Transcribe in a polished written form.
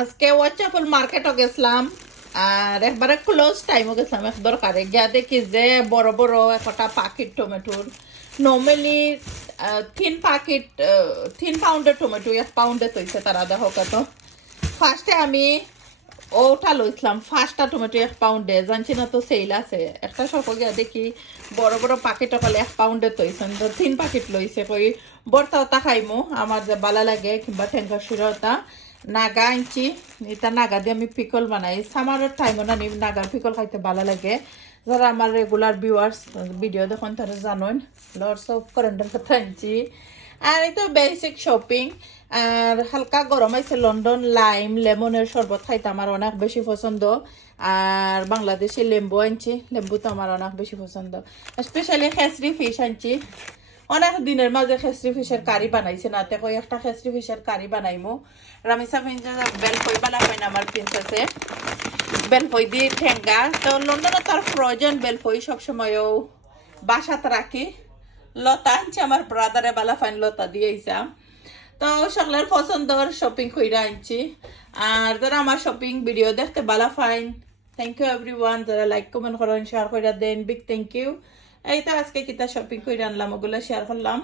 আজকে ওয়াচাফুল মার্কেটও গেছিলাম আর একবারে ক্লোজ টাইমও গেছিলাম এক দরকারে গিয়া দেখি যে বড় বড় একটা পাকেট টমেটোর নর্মালি 3 পাউন্ডের টমেটো 1 পাউন্ডে তৈছে তারা দেখো কত ফার্স্টে আমি ওটা লইছিলাম 5টা টমেটো 1 পাউন্ডে জানছি না তো সেল আছে একটা শপ গিয়া দেখি বড় বড় পাকেট কলে 1 পাউন্ডে তৈছেন তো 3 প্যাকেট লইছে কই বর্তা ওটা খাইমু আমার যে ভালো লাগে কিংবা ঠেঙ্গা সুরতা নাগা আনছি এটা নাগা দিয়ে আমি পিকল বানাই সামারের টাইমও না নাগার পিকল খাইতে ভালো লাগে যারা আমার রেগুলার ভিউয়ার্স ভিডিও দেখুন তারা জানুন লর্ডস অফ করেন্ডার কথা আনছি আর এই তো বেসিক শপিং আর হালকা গরম আছে লন্ডন লাইম লেমনের শরবত খাইতে আমার অনেক বেশি পছন্দ আর বাংলাদেশি লেম্বু আনছি লেম্বু তো আমার অনেক বেশি পছন্দ স্পেশালি খেসরি ফিশ আনছি অনেক দিনের মাঝে খেসরি ফিশের কারি বানাইছে না দেখো একটা খেসরি ফিশের কারি বানাইমু রামিসা প্রিন্সেস বেলফই বালা হয় না আমার প্রিন্সেসে বেলফই দিয়ে ঠেঙ্গা তো লন্ডনে তার ফ্রোজেন বেলফই সবসময়ও বাসাত রাখি লতা আনছি আমার ব্রাদারে বালা ফাইন লতা দিয়েইছা তো সকলের পছন্দর শপিং কইরা আনছি আর যারা আমার শপিং ভিডিও দেখতে বালা ফাইন থ্যাংক ইউ এভরিওয়ান যারা লাইক কমেন্ট করেন শেয়ার কইরা দেন বিগ থ্যাংক ইউ এই তো আজকে কিতা শপিং কইরা আনলাম ওগুলো শেয়ার করলাম